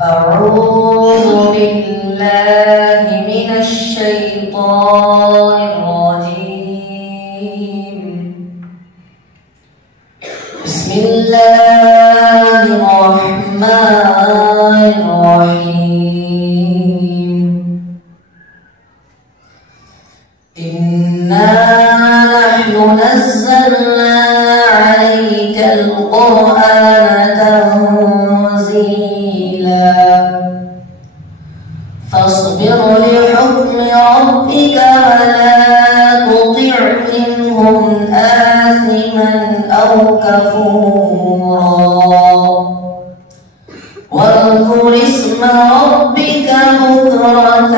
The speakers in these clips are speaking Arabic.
أعوذ بالله من الشيطان الرجيم. بسم الله الرحمن الرحيم. إنا نحن نزلنا عليك القرآن تنزيلا فاصبر لحكم ربك ولا تطع منهم آثما أو كفورا واذكر اسم ربك بكرة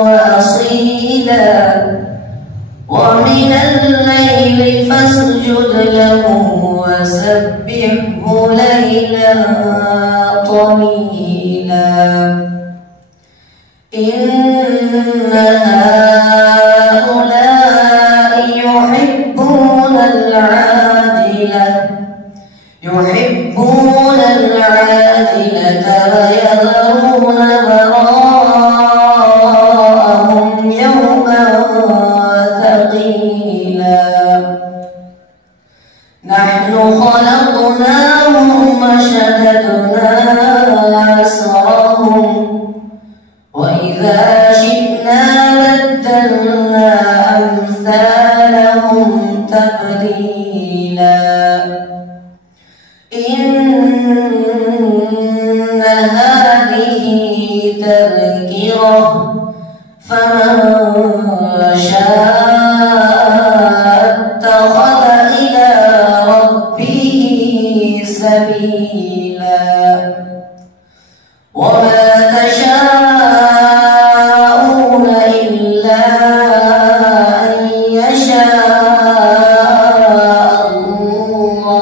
وأصيلا ومن الليل فاسجد له وسبحه ليلا طويلا. إن هؤلاء يحبون العاجلة ويذرون وراءهم يوما ثقيلا. نحن خلقناهم وشددنا أسرهم وإذا شئنا بدلنا أمثالهم تبديلا. إن هذه تذكرة فمن شاء اتخذ إلى ربه سبيلا. وما تشاءون إلا أن يشاء الله.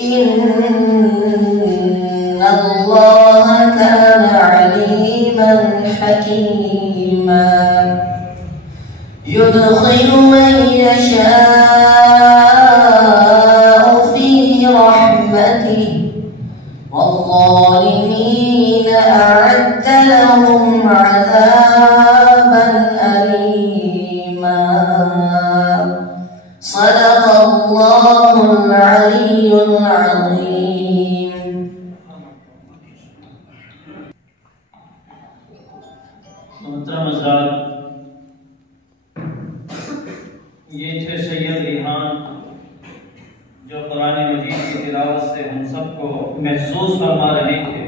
إن الله كان عليما حكيما. يدخل من يشاء في رحمته والظالمين أعد لهم عذابا أليما. صدق الله العلي العظيم. मोहतरम हज़रात, ये थे सैयद रिहान जो कुरान मजीद की तिलावत से हम सबको महसूस फरमा रहे थे।